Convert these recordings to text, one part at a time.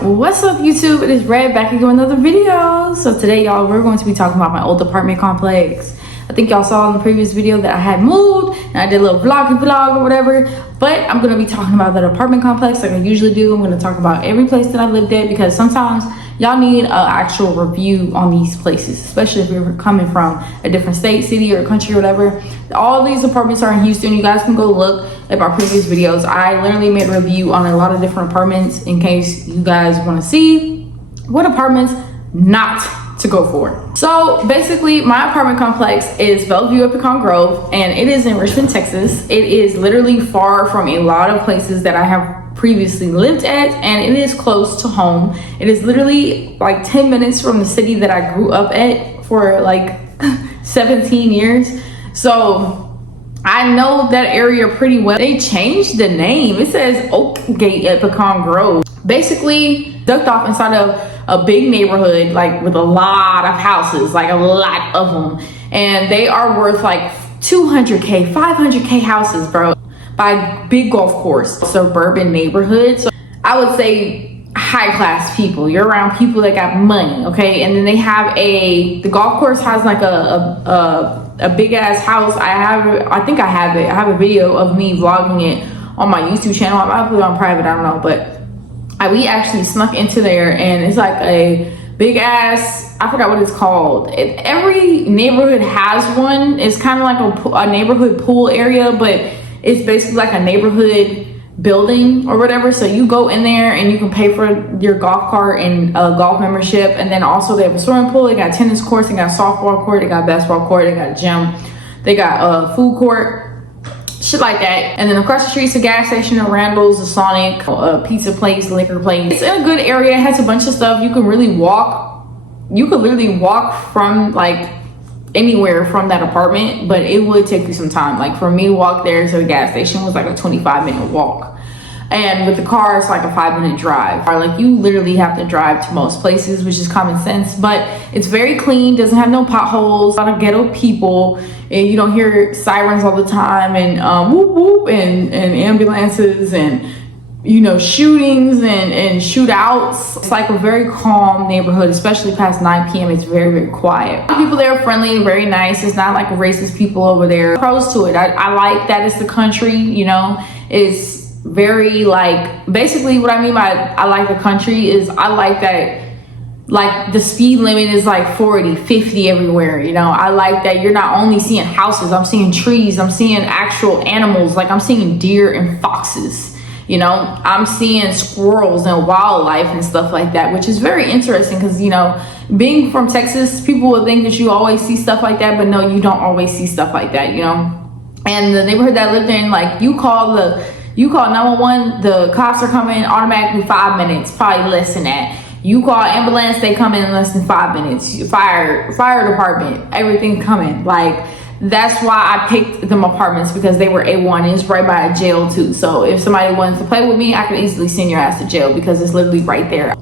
What's up, YouTube? It is Red back again with another video. So today, y'all, we're going to be talking about my old apartment complex. I think y'all saw in the previous video that I had moved and I did a little vlog or whatever, but I'm going to be talking about that apartment complex like I usually do. I'm going to talk about every place that I lived at because sometimes y'all need an actual review on these places, especially if you're coming from a different state, city, or country or whatever. All these apartments are in Houston. You guys can go look at my previous videos. I literally made a review on a lot of different apartments in case you guys want to see what apartments not to go for. So basically, my apartment complex is Bellevue at Pecan Grove, and it is in Richmond, Texas. It is literally far from a lot of places that I have previously lived at, and it is close to home. It is literally like 10 minutes from the city that I grew up at for like 17 years. So I know that area pretty well. They changed the name. It says Oak Gate at Pecan Grove. Basically ducked off inside of a big neighborhood, like with a lot of houses, like a lot of them. And they are worth like 200K, 500K houses, bro, by big golf course, suburban neighborhood. So I would say high class people. You're around people that got money, okay? And then they have the golf course has like a big ass house. I think I have it. I have a video of me vlogging it on my YouTube channel. I might put it on private, I don't know, but we actually snuck into there, and it's like a big ass, I forgot what it's called. Every neighborhood has one. It's kind of like a neighborhood pool area, but it's basically like a neighborhood building or whatever. So you go in there and you can pay for your golf cart and a golf membership. And then also they have a swimming pool. They got tennis courts, they got softball court, they got basketball court, they got a gym, they got a food court, shit like that. And then across the street's a gas station, a Randall's, a Sonic, a pizza place, liquor place. It's in a good area. It has a bunch of stuff. You can really walk. You could literally walk from like anywhere from that apartment, but it would take you some time. Like for me to walk there to the gas station was like a 25-minute walk. And with the car, it's like a 5-minute drive. Or like you literally have to drive to most places, which is common sense, but it's very clean, doesn't have no potholes, a lot of ghetto people, and you don't hear sirens all the time, and whoop whoop, and ambulances, and you know, shootings and shootouts. It's like a very calm neighborhood, especially past 9 p.m. It's very, very quiet. People there are friendly, very nice. It's not like racist people over there. Pros to it. I like that it's the country, you know. It's very like, basically what I mean by I like the country is I like that like the speed limit is like 40, 50 everywhere, you know. I like that you're not only seeing houses, I'm seeing trees, I'm seeing actual animals, like I'm seeing deer and foxes, you know. I'm seeing squirrels and wildlife and stuff like that, which is very interesting because, you know, being from Texas, people would think that you always see stuff like that, but no, you don't always see stuff like that, you know. And the neighborhood that I lived in, like you call 911, the cops are coming automatically 5 minutes, probably less than that. You call ambulance, they come in less than 5 minutes. Fire department, everything coming. Like that's why I picked them apartments, because they were A1. It's right by a jail too. So if somebody wanted to play with me, I could easily send your ass to jail because it's literally right there.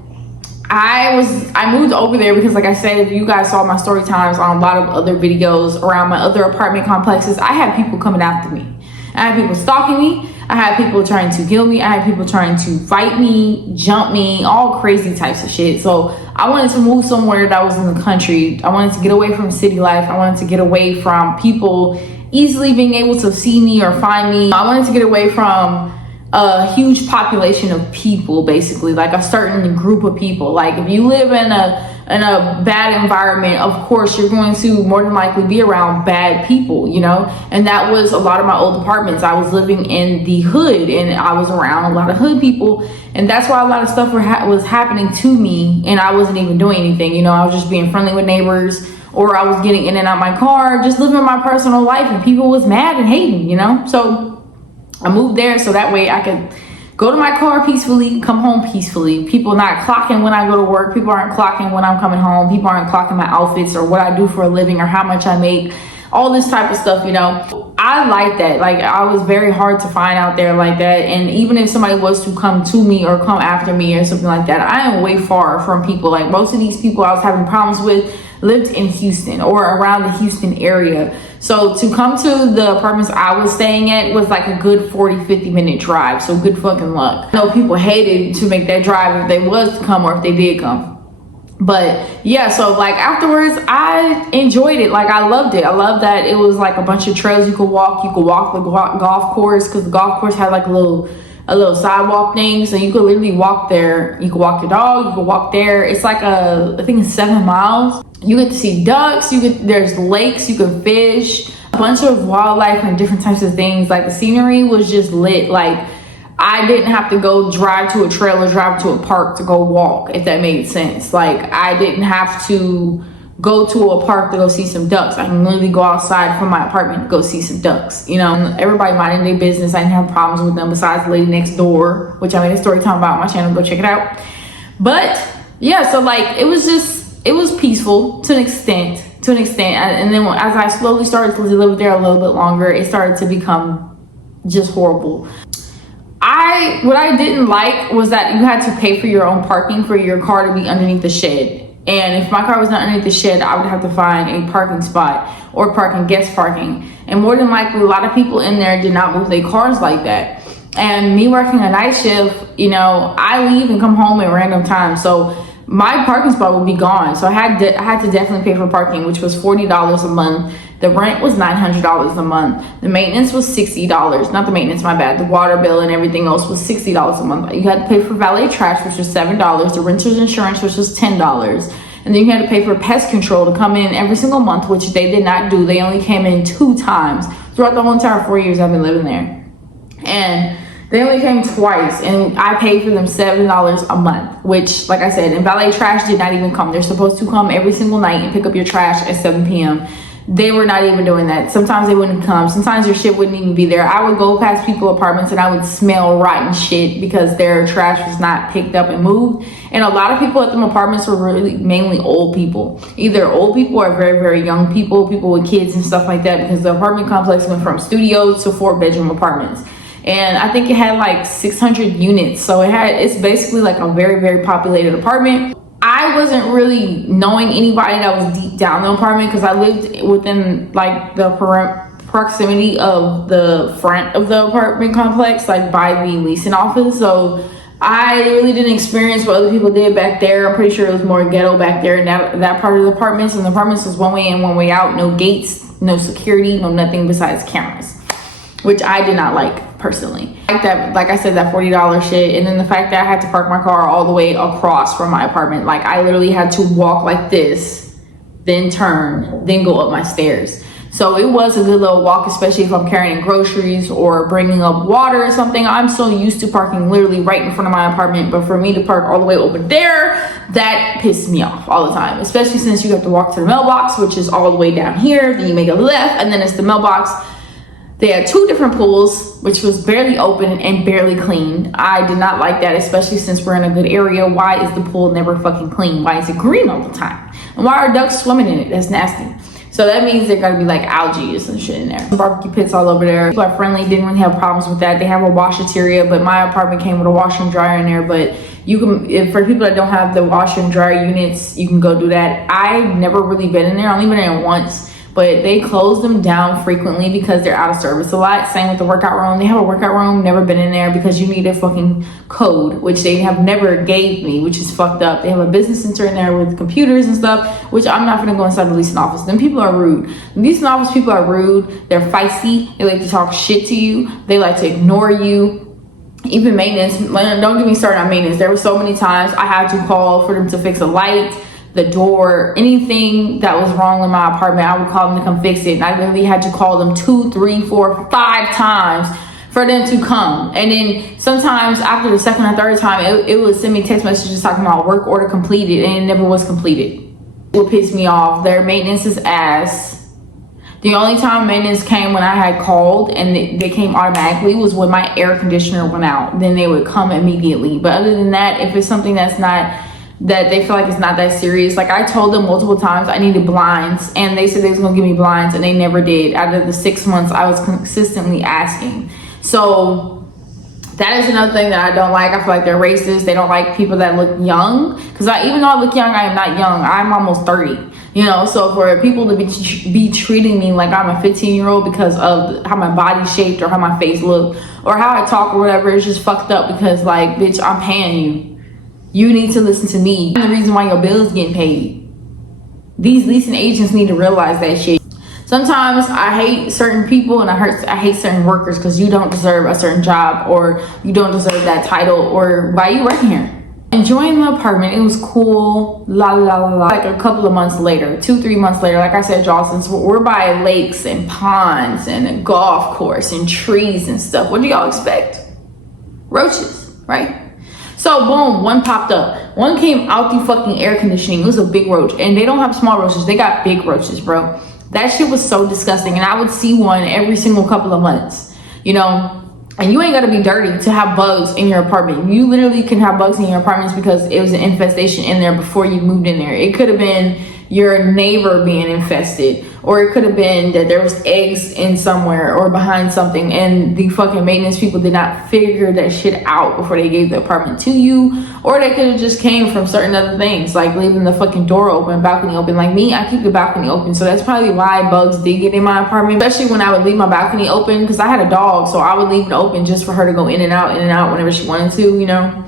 I moved over there because, like I said, if you guys saw my story times on a lot of other videos around my other apartment complexes, I had people coming after me. I had people stalking me. I had people trying to kill me. I had people trying to fight me, jump me, all crazy types of shit. So I wanted to move somewhere that was in the country. I wanted to get away from city life. I wanted to get away from people easily being able to see me or find me. I wanted to get away from a huge population of people, basically, like a certain group of people. Like if you live in a bad environment, of course you're going to more than likely be around bad people, you know. And that was a lot of my old apartments. I was living in the hood and I was around a lot of hood people, and that's why a lot of stuff was happening to me and I wasn't even doing anything, you know. I was just being friendly with neighbors, or I was getting in and out my car, just living my personal life, and people was mad and hating, you know. So I moved there so that way I could go to my car peacefully, come home peacefully. People not clocking when I go to work. People aren't clocking when I'm coming home. People aren't clocking my outfits or what I do for a living or how much I make. all this type of stuff, you know. I like that. Like, I was very hard to find out there like that. And even if somebody was to come to me or come after me or something like that, I am way far from people. Like, most of these people I was having problems with lived in Houston or around the Houston area. So to come to the apartments I was staying at was like a good 40-50 minute drive. So good fucking luck. I know people hated to make that drive if they was to come or if they did come. But yeah, so like afterwards I enjoyed it. Like, I loved it. I loved that it was like a bunch of trails you could walk. You could walk the golf course, because the golf course had like a little sidewalk thing, so you could literally walk there. You could walk your dog, you could walk there. It's like I think it's 7 miles. You get to see ducks, there's lakes, you can fish, a bunch of wildlife and different types of things. Like, the scenery was just lit. Like, I didn't have to go drive to a trail or drive to a park to go walk, if that made sense. Like, I didn't have to go to a park to go see some ducks. I can literally go outside from my apartment to go see some ducks. You know, everybody minding their business. I didn't have problems with them besides the lady next door, which I made a story time about on my channel. Go check it out. But yeah, so like, it was peaceful to an extent. And then as I slowly started to live there a little bit longer, it started to become just horrible. What I didn't like was that you had to pay for your own parking for your car to be underneath the shed. And if my car was not underneath the shed, I would have to find a parking spot or parking, guest parking. And more than likely, a lot of people in there did not move their cars like that. And me working a night shift, you know, I leave and come home at random times. So my parking spot would be gone. So I had to definitely pay for parking, which was $40 a month. The rent was $900 a month. The maintenance was $60. Not the maintenance, my bad. The water bill and everything else was $60 a month. You had to pay for valet trash, which was $7. The renter's insurance, which was $10. And then you had to pay for pest control to come in every single month, which they did not do. They only came in 2 times throughout the whole entire 4 years I've been living there. And they only came twice, and I paid for them $7 a month, which, like I said, and valet trash did not even come. They're supposed to come every single night and pick up your trash at 7 p.m. They were not even doing that. Sometimes they wouldn't come. Sometimes your shit wouldn't even be there. I would go past people's apartments and I would smell rotten shit because their trash was not picked up and moved. And a lot of people at them apartments were really mainly old people. Either old people or very, very young people, people with kids and stuff like that, because the apartment complex went from studios to 4-bedroom apartments. And I think it had like 600 units. So it's basically like a very, very populated apartment. I wasn't really knowing anybody that was deep down the apartment because I lived within like the proximity of the front of the apartment complex, like by the leasing office. So I really didn't experience what other people did back there. I'm pretty sure it was more ghetto back there in that part of the apartments. And the apartments was one way in, one way out, no gates, no security, no nothing besides cameras, which I did not like personally. Like that, like I said, that $40 shit. And then the fact that I had to park my car all the way across from my apartment. Like, I literally had to walk like this, then turn, then go up my stairs. So it was a good little walk, especially if I'm carrying groceries or bringing up water or something. I'm so used to parking literally right in front of my apartment, but for me to park all the way over there, that pissed me off all the time, especially since you have to walk to the mailbox, which is all the way down here. Then you make a left and then it's the mailbox. They had 2 different pools, which was barely open and barely cleaned. I did not like that, especially since we're in a good area. Why is the pool never fucking clean? Why is it green all the time? And why are ducks swimming in it? That's nasty. So that means there gotta be like algae or some shit in there. Barbecue pits all over there. People are friendly, didn't really have problems with that. They have a washateria, but my apartment came with a washer and dryer in there. But you can, for people that don't have the washer and dryer units, you can go do that. I've never really been in there. I've only been in there once. But they close them down frequently because they're out of service a lot. Same with the workout room. They have a workout room, never been in there because you need a fucking code, which they have never gave me, which is fucked up. They have a business center in there with computers and stuff, which I'm not gonna go inside the leasing office. Then people are rude. The leasing office people are rude. They're feisty. They like to talk shit to you. They like to ignore you. Even maintenance, don't get me started on maintenance. There were so many times I had to call for them to fix a light, the door, anything that was wrong in my apartment. I would call them to come fix it. And I literally had to call them 2, 3, 4, 5 times for them to come. And then sometimes after the second or third time, it would send me text messages talking about work order completed, and it never was completed. It would piss me off. Their maintenance is ass. The only time maintenance came when I had called and they came automatically was when my air conditioner went out. Then they would come immediately. But other than that, if it's something that's not that they feel like it's not that serious. Like I told them multiple times I needed blinds, and they said they was gonna give me blinds, and they never did. Out of the 6 months I was consistently asking. So that is another thing that I don't like. I feel like they're racist. They don't like people that look young, because even though I look young, I am not young. I'm almost 30. You know, so for people to be treating me like I'm a 15-year-old because of how my body's shaped or how my face look or how I talk or whatever, is just fucked up. Because like, bitch, I'm paying you. You need to listen to me. I'm the reason why your bill's getting paid. These leasing agents need to realize that shit. Sometimes I hate certain people and I hate certain workers because you don't deserve a certain job, or you don't deserve that title, or why you working here. Enjoying the apartment, it was cool, la la la la. Like a couple of months later, 2-3 months later, like I said, y'all, since we're by lakes and ponds and a golf course and trees and stuff, what do y'all expect? Roaches, right? So boom, one popped up. One came out the fucking air conditioning. It was a big roach, and they don't have small roaches. They got big roaches, bro. That shit was so disgusting, and I would see one every single couple of months, you know. And you ain't gotta be dirty to have bugs in your apartment. You literally can have bugs in your apartments because it was an infestation in there before you moved in there. It could have been your neighbor being infested, or it could have been that there was eggs in somewhere or behind something, and the fucking maintenance people did not figure that shit out before they gave the apartment to you. Or they could have just came from certain other things, like leaving the fucking door open, balcony open. Like me, I keep the balcony open, so that's probably why bugs did get in my apartment. Especially when I would leave my balcony open, because I had a dog, so I would leave it open just for her to go in and out whenever she wanted to, you know,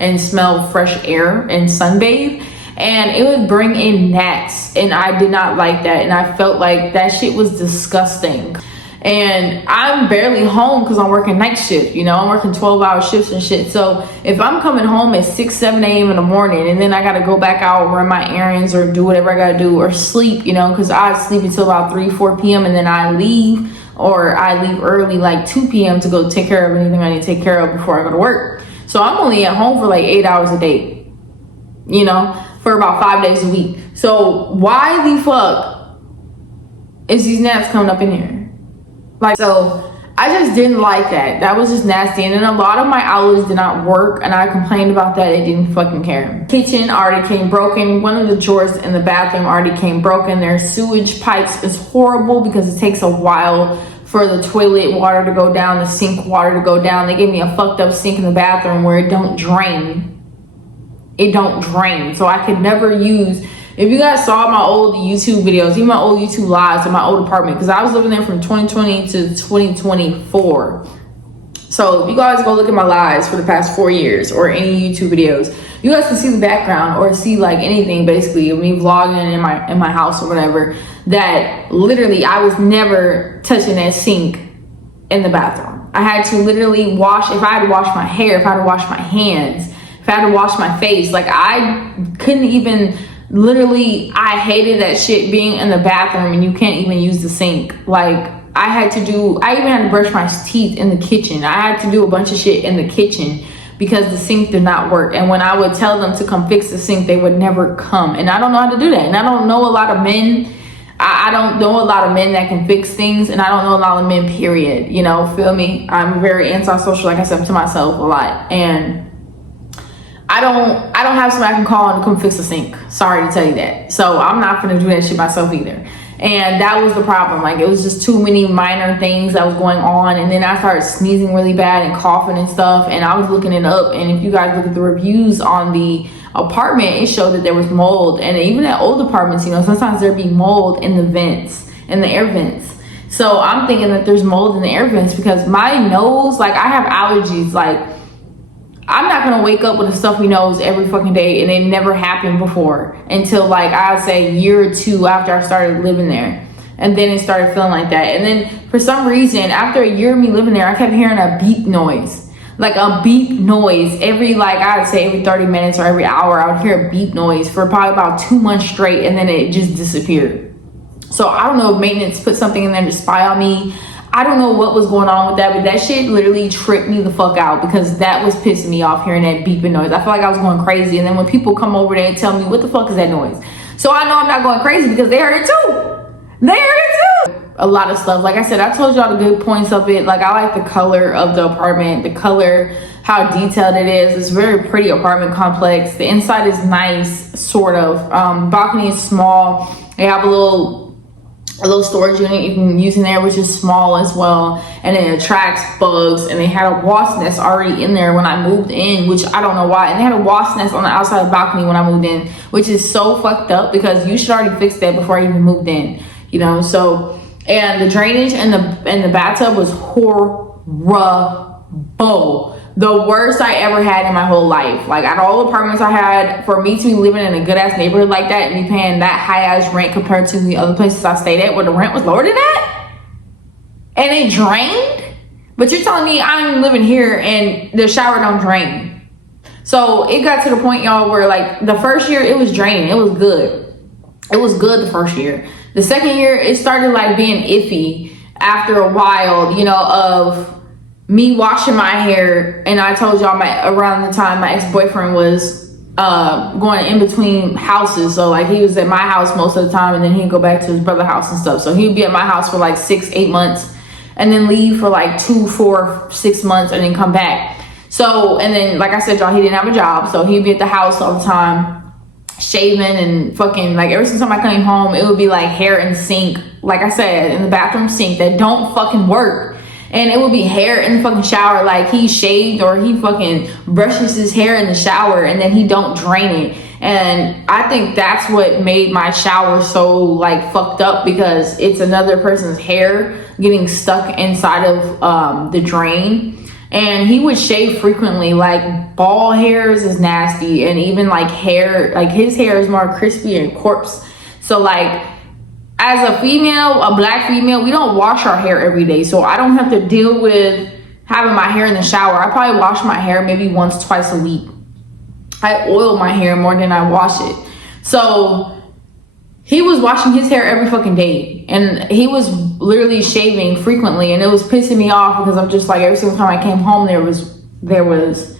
and smell fresh air and sunbathe. And it would bring in gnats, and I did not like that, and I felt like that shit was disgusting. And I'm barely home because I'm working night shift, you know, I'm working 12-hour shifts and shit. So if I'm coming home at 6-7 a.m. in the morning, and then I gotta go back out, run my errands, or do whatever I gotta do, or sleep, you know, because I sleep until about 3-4 p.m. and then I leave, or I leave early like 2 p.m. to go take care of anything I need to take care of before I go to work. So I'm only at home for like 8 hours a day, you know, for about 5 days a week. So why the fuck is these gnats coming up in here? Like, so I just didn't like that. That was just nasty. And then a lot of my outlets did not work, and I complained about that. They didn't fucking care. Kitchen already came broken. One of the drawers in the bathroom already came broken. Their sewage pipes is horrible because it takes a while for the toilet water to go down, the sink water to go down. They gave me a fucked up sink in the bathroom where it don't drain. It don't drain, so I could never use. If you guys saw my old YouTube videos, even my old YouTube lives in my old apartment, because I was living there from 2020 to 2024. So if you guys go look at my lives for the past 4 years, or any YouTube videos, you guys can see the background or see like anything basically of me vlogging in my house or whatever. That literally I was never touching that sink in the bathroom. I had to literally wash. If I had to wash my hair, if I had to wash my hands, if I had to wash my face, like I couldn't even, literally, I hated that shit being in the bathroom and you can't even use the sink. Like I even had to brush my teeth in the kitchen. I had to do a bunch of shit in the kitchen because the sink did not work. And when I would tell them to come fix the sink, they would never come. And I don't know how to do that. And I don't know a lot of men. I don't know a lot of men that can fix things, and I don't know a lot of men, period. You know, feel me? I'm very antisocial, like I said to myself a lot. And I don't have somebody I can call and come fix the sink. Sorry to tell you that. So I'm not gonna do that shit myself either. And that was the problem. Like, it was just too many minor things that was going on. And then I started sneezing really bad and coughing and stuff. And I was looking it up. And if you guys look at the reviews on the apartment, it showed that there was mold. And even at old apartments, you know, sometimes there'd be mold in the vents, in the air vents. So I'm thinking that there's mold in the air vents because my nose, like I have allergies. Like, I'm not gonna wake up with a stuffy nose every fucking day, and it never happened before until like I'd say a year or two after I started living there. And then it started feeling like that. And then for some reason, after a year of me living there, I kept hearing a beep noise. Like a beep noise every, like I'd say every 30 minutes or every hour, I would hear a beep noise for probably about 2 months straight, and then it just disappeared. So I don't know if maintenance put something in there to spy on me. I don't know what was going on with that, but that shit literally tripped me the fuck out because that was pissing me off, hearing that beeping noise. I feel like I was going crazy. And then when people come over there and tell me, what the fuck is that noise? So I know I'm not going crazy because they heard it too. They heard it too. a lot of stuff. Like I said, I told y'all the good points of it. Like, I like the color of the apartment, the color, how detailed it is. It's a very pretty apartment complex. The inside is nice, sort of. Balcony is small. They have a little storage unit you can use in there, which is small as well, and it attracts bugs. And they had a wasp nest already in there when I moved in, which I don't know why. And they had a wasp nest on the outside of the balcony when I moved in, which is so fucked up, because you should already fix that before I even moved in, you know. So, and the drainage in the bathtub was horrible. The worst I ever had in my whole life. Like, out of all the apartments I had, for me to be living in a good ass neighborhood like that and be paying that high ass rent compared to the other places I stayed at where the rent was lower than that, and it drained. But you're telling me I'm living here and the shower don't drain? So it got to the point, y'all, where like the first year it was draining. It was good. It was good the first year. The second year it started like being iffy after a while, you know, of me washing my hair. And I told y'all around the time my ex-boyfriend was going in between houses. So like, he was at my house most of the time, and then he'd go back to his brother's house and stuff. So he'd be at my house for like 6-8 months, and then leave for like 2, 4, 6 months, and then come back. So, and then like I said, y'all, he didn't have a job, so he'd be at the house all the time, shaving and fucking, like, ever since I came home, it would be like hair in the sink, like I said, in the bathroom sink that don't fucking work. And it would be hair in the fucking shower, like he shaved or he fucking brushes his hair in the shower and then he don't drain it. And I think that's what made my shower so like fucked up, because it's another person's hair getting stuck inside of the drain. And he would shave frequently. Like, bald hairs is nasty, and even like hair, like his hair is more crispy and corpse. So like, as a female, a black female, we don't wash our hair every day. So I don't have to deal with having my hair in the shower. I probably wash my hair maybe once, twice a week. I oil my hair more than I wash it. So he was washing his hair every fucking day, and he was literally shaving frequently, and it was pissing me off, because I'm just like, every single time I came home, there was,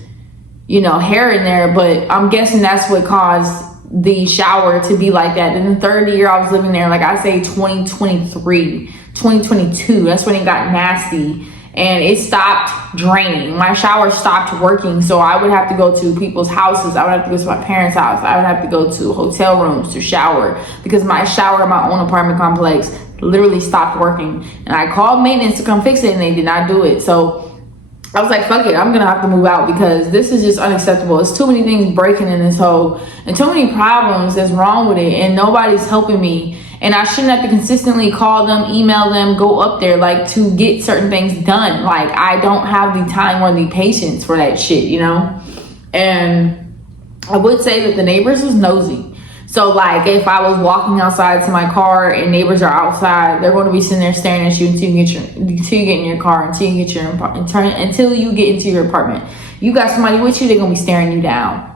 you know, hair in there. But I'm guessing that's what caused the shower to be like that. In the third year I was living there, like I say 2023, 2022, that's when it got nasty and it stopped draining. My shower stopped working, so I would have to go to people's houses. I would have to go to my parents' house. I would have to go to hotel rooms to shower, because my shower in my own apartment complex literally stopped working. And I called maintenance to come fix it, and they did not do it. So I was like, fuck it, I'm gonna have to move out, because this is just unacceptable. It's too many things breaking in this hole, and too many problems that's wrong with it, and nobody's helping me. And I shouldn't have to consistently call them, email them, go up there, like, to get certain things done. Like, I don't have the time or the patience for that shit, you know? And I would say that the neighbors was nosy. So like, if I was walking outside to my car and neighbors are outside, they're going to be sitting there staring at you until you get in your car, until you get into your apartment. You got somebody with you, they're going to be staring you down.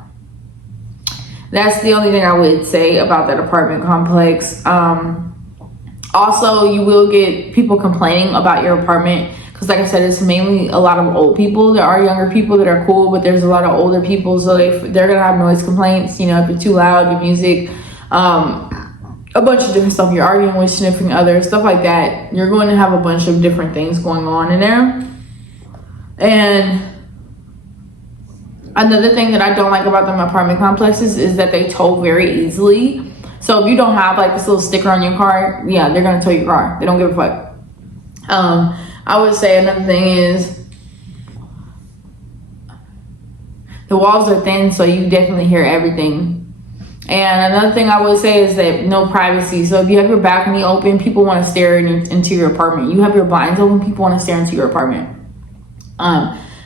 That's the only thing I would say about that apartment complex. Also, you will get people complaining about your apartment, because like I said, it's mainly a lot of old people. There are younger people that are cool, but there's a lot of older people, so they're gonna have noise complaints. You know, if you're too loud, your music, a bunch of different stuff. You're arguing with significant others, stuff like that. You're going to have a bunch of different things going on in there. And another thing that I don't like about them apartment complexes is that they tow very easily. So if you don't have like this little sticker on your car, yeah, they're gonna tow your car. They don't give a fuck. I would say another thing is the walls are thin, so you definitely hear everything. And another thing I would say is that no privacy. So if you have your balcony open, people want to stare into your apartment. You have your blinds open, people want to stare into your apartment.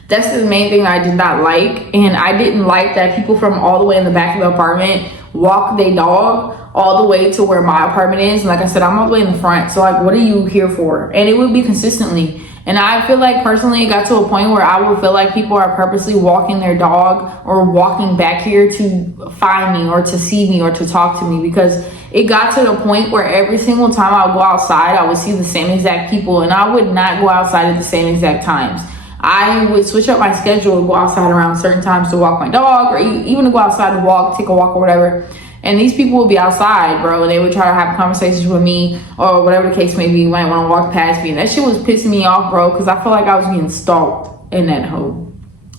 That's the main thing I did not like. And I didn't like that people from all the way in the back of the apartment walk their dog all the way to where my apartment is. And like I said, I'm all the way in the front. So like, what are you here for? And it would be consistently. And I feel like personally it got to a point where I would feel like people are purposely walking their dog or walking back here to find me or to see me or to talk to me, because it got to the point where every single time I would go outside, I would see the same exact people, and I would not go outside at the same exact times. I would switch up my schedule and go outside around certain times to walk my dog, or even to go outside to walk, take a walk or whatever. And these people would be outside, bro, and they would try to have conversations with me or whatever the case may be. You might want to walk past me. And that shit was pissing me off, bro, because I felt like I was getting stalked in that hole.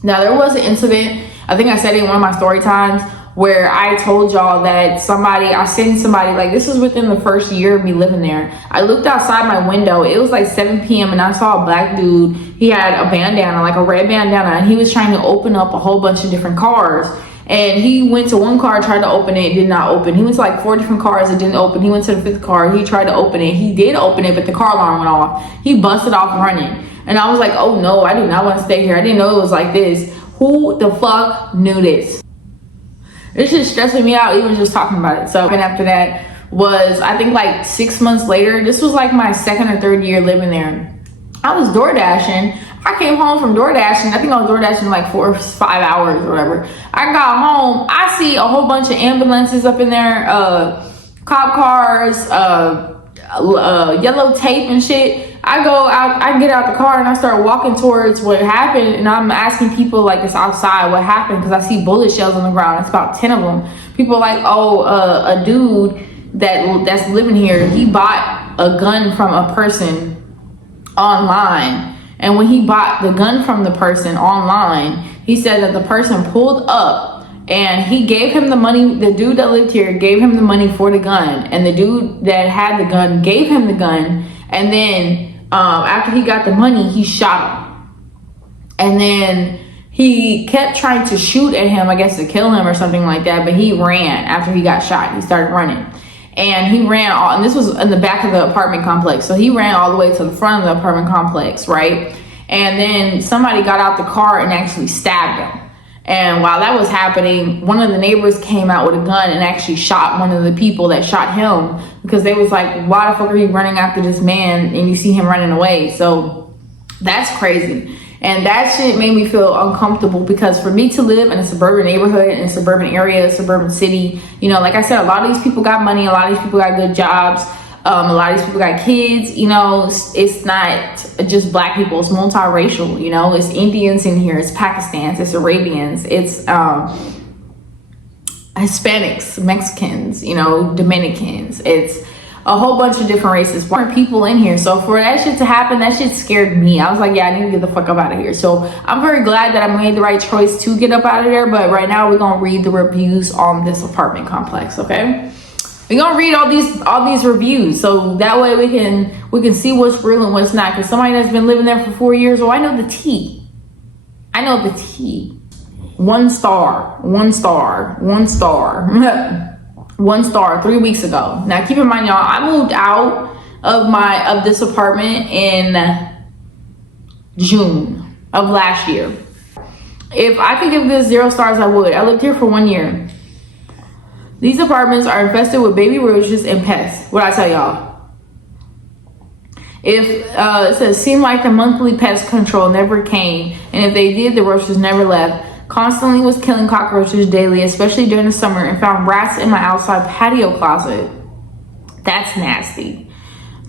Now, there was an incident, I think I said it in one of my story times, where I told y'all that I seen somebody, like, this was within the first year of me living there. I looked outside my window. It was like 7 p.m. and I saw a black dude. He had a bandana, like a red bandana, and he was trying to open up a whole bunch of different cars. And he went to one car, tried to open it, did not open. He went to like 4 different cars, it didn't open. He went to the 5th car, he tried to open it. He did open it, but the car alarm went off. He busted off running. And I was like, oh no, I do not want to stay here. I didn't know it was like this. Who the fuck knew this? It's just stressing me out even just talking about it. So, and after that was, I think like 6 months later, this was like my 2nd or 3rd year living there. I was door dashing. I came home from door dashing. I think I was door dashing like 4 or 5 hours or whatever. I got home. I see a whole bunch of ambulances up in there, cop cars, yellow tape and shit. I go out, I get out the car and I start walking towards what happened, and I'm asking people like it's outside what happened, because I see bullet shells on the ground. It's about 10 of them. People are like, oh, a dude that's living here, he bought a gun from a person online, and when he bought the gun from the person online, he said that the person pulled up and he gave him the money. The dude that lived here gave him the money for the gun, and the dude that had the gun gave him the gun, and then after he got the money, he shot him. And then he kept trying to shoot at him, I guess to kill him or something like that, but he ran after he got shot. He started running. And he ran and this was in the back of the apartment complex. So he ran all the way to the front of the apartment complex, right? And then somebody got out the car and actually stabbed him. And while that was happening, one of the neighbors came out with a gun and actually shot one of the people that shot him, because they was like, why the fuck are you running after this man and you see him running away? So that's crazy. And that shit made me feel uncomfortable, because for me to live in a suburban neighborhood, in a suburban area, a suburban city, you know, like I said, a lot of these people got money, a lot of these people got good jobs, a lot of these people got kids, you know. It's not just black people, it's multiracial, you know. It's Indians in here, it's Pakistans, it's Arabians, it's Hispanics, Mexicans, you know, Dominicans. It's a whole bunch of different races, different people in here. So for that shit to happen, that shit scared me. I was like, yeah, I need to get the fuck up out of here. So I'm very glad that I made the right choice to get up out of there. But right now we're gonna read the reviews on this apartment complex, okay? We're gonna read all these reviews, so that way we can see what's real and what's not. Because somebody that's been living there for 4 years, oh, I know the tea. I know the tea. 1 star, 1 star, 1 star. 1 star 3 weeks ago. Now keep in mind, y'all, I moved out of this apartment in June of last year. If I could give this 0 stars, I would. I lived here for 1 year. These apartments are infested with baby roaches and pests. What I tell y'all? If it says, seemed like the monthly pest control never came, and if they did, the roaches never left. Constantly was killing cockroaches daily, especially during the summer, and found rats in my outside patio closet. That's nasty.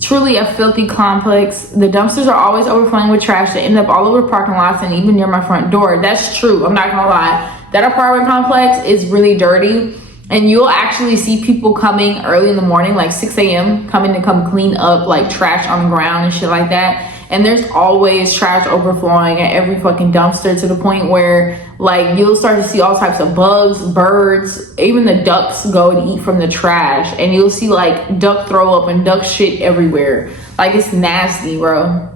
Truly a filthy complex. The dumpsters are always overflowing with trash that end up all over parking lots and even near my front door. That's true. I'm not gonna lie. That apartment complex is really dirty. And you'll actually see people coming early in the morning, like 6 a.m., coming to come clean up like trash on the ground and shit like that. And there's always trash overflowing at every fucking dumpster, to the point where like you'll start to see all types of bugs, birds, even the ducks go and eat from the trash. And you'll see like duck throw up and duck shit everywhere. Like, it's nasty, bro.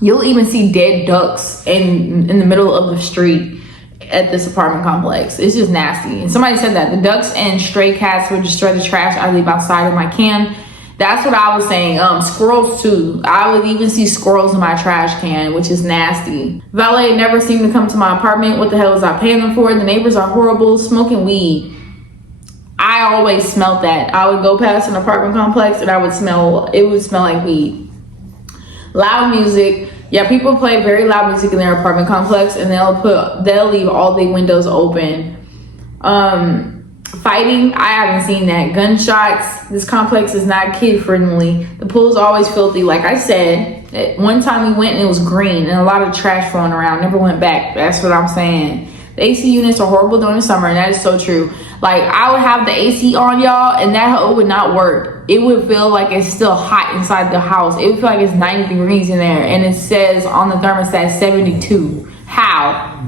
You'll even see dead ducks in the middle of the street at this apartment complex. It's just nasty. And somebody said that the ducks and stray cats would destroy the trash I leave outside of my can. That's what I was saying. Squirrels too. I would even see squirrels in my trash can, which is nasty. Valet never seemed to come to my apartment. What the hell was I paying them for? The neighbors are horrible. Smoking weed. I always smelled that. I would go past an apartment complex and it would smell like weed. Loud music. Yeah, people play very loud music in their apartment complex, and they'll leave all the windows open. Fighting, I haven't seen that. Gunshots. This complex is not kid friendly. The pool's always filthy. Like I said, one time we went and it was green and a lot of trash flowing around. Never went back. That's what I'm saying. The AC units are horrible during the summer, and that is so true. Like, I would have the AC on, y'all, and that hoe would not work. It would feel like it's still hot inside the house. It would feel like it's 90 degrees in there, and it says on the thermostat 72. How?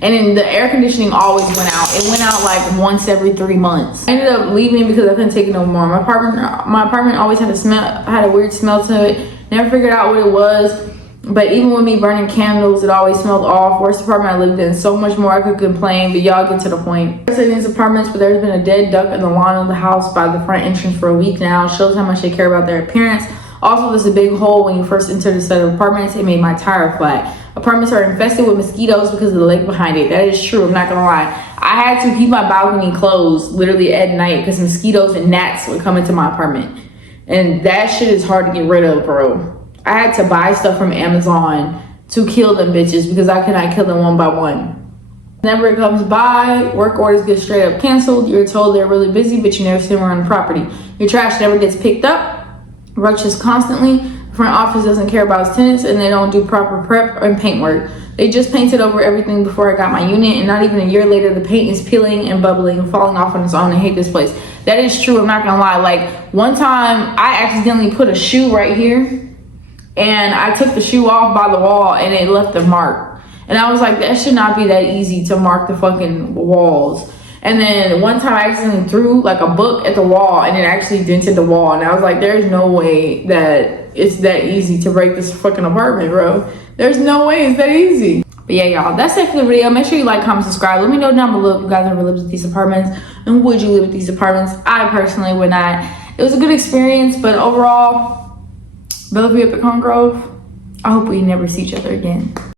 And then the air conditioning always went out. It went out like once every 3 months. I ended up leaving because I couldn't take it no more. My apartment always had a weird smell to it. Never figured out what it was. But even with me burning candles, it always smelled off. Worst apartment I lived in. So much more I could complain, but y'all get to the point. I said in these apartments, but there's been a dead duck in the lawn of the house by the front entrance for a week now. Shows how much they care about their appearance. Also, there's a big hole when you first enter the set of apartments. It made my tire flat. Apartments are infested with mosquitoes because of the lake behind it. That is true, I'm not gonna lie. I had to keep my balcony closed literally at night because mosquitoes and gnats would come into my apartment. And that shit is hard to get rid of, bro. I had to buy stuff from Amazon to kill them bitches because I could not kill them one by one. Whenever it comes by, work orders get straight up canceled. You're told they're really busy, but you never see them on the property. Your trash never gets picked up. Rushes constantly. Front office doesn't care about its tenants, and they don't do proper prep and paint work. They just painted over everything before I got my unit, and not even a year later, the paint is peeling and bubbling and falling off on its own. I hate this place. That is true, I'm not gonna lie. Like, one time, I accidentally put a shoe right here, and I took the shoe off by the wall, and it left a mark. And I was like, that should not be that easy to mark the fucking walls. And then one time I accidentally threw like a book at the wall, and it actually dented the wall. And I was like, there's no way that it's that easy to break this fucking apartment, bro. There's no way it's that easy. But yeah, y'all, that's it for the video. Make sure you like, comment, subscribe. Let me know down below if you guys ever lived with these apartments, and would you live with these apartments? I personally would not. It was a good experience, but overall, Bellevue at Pecan Grove, I hope we never see each other again.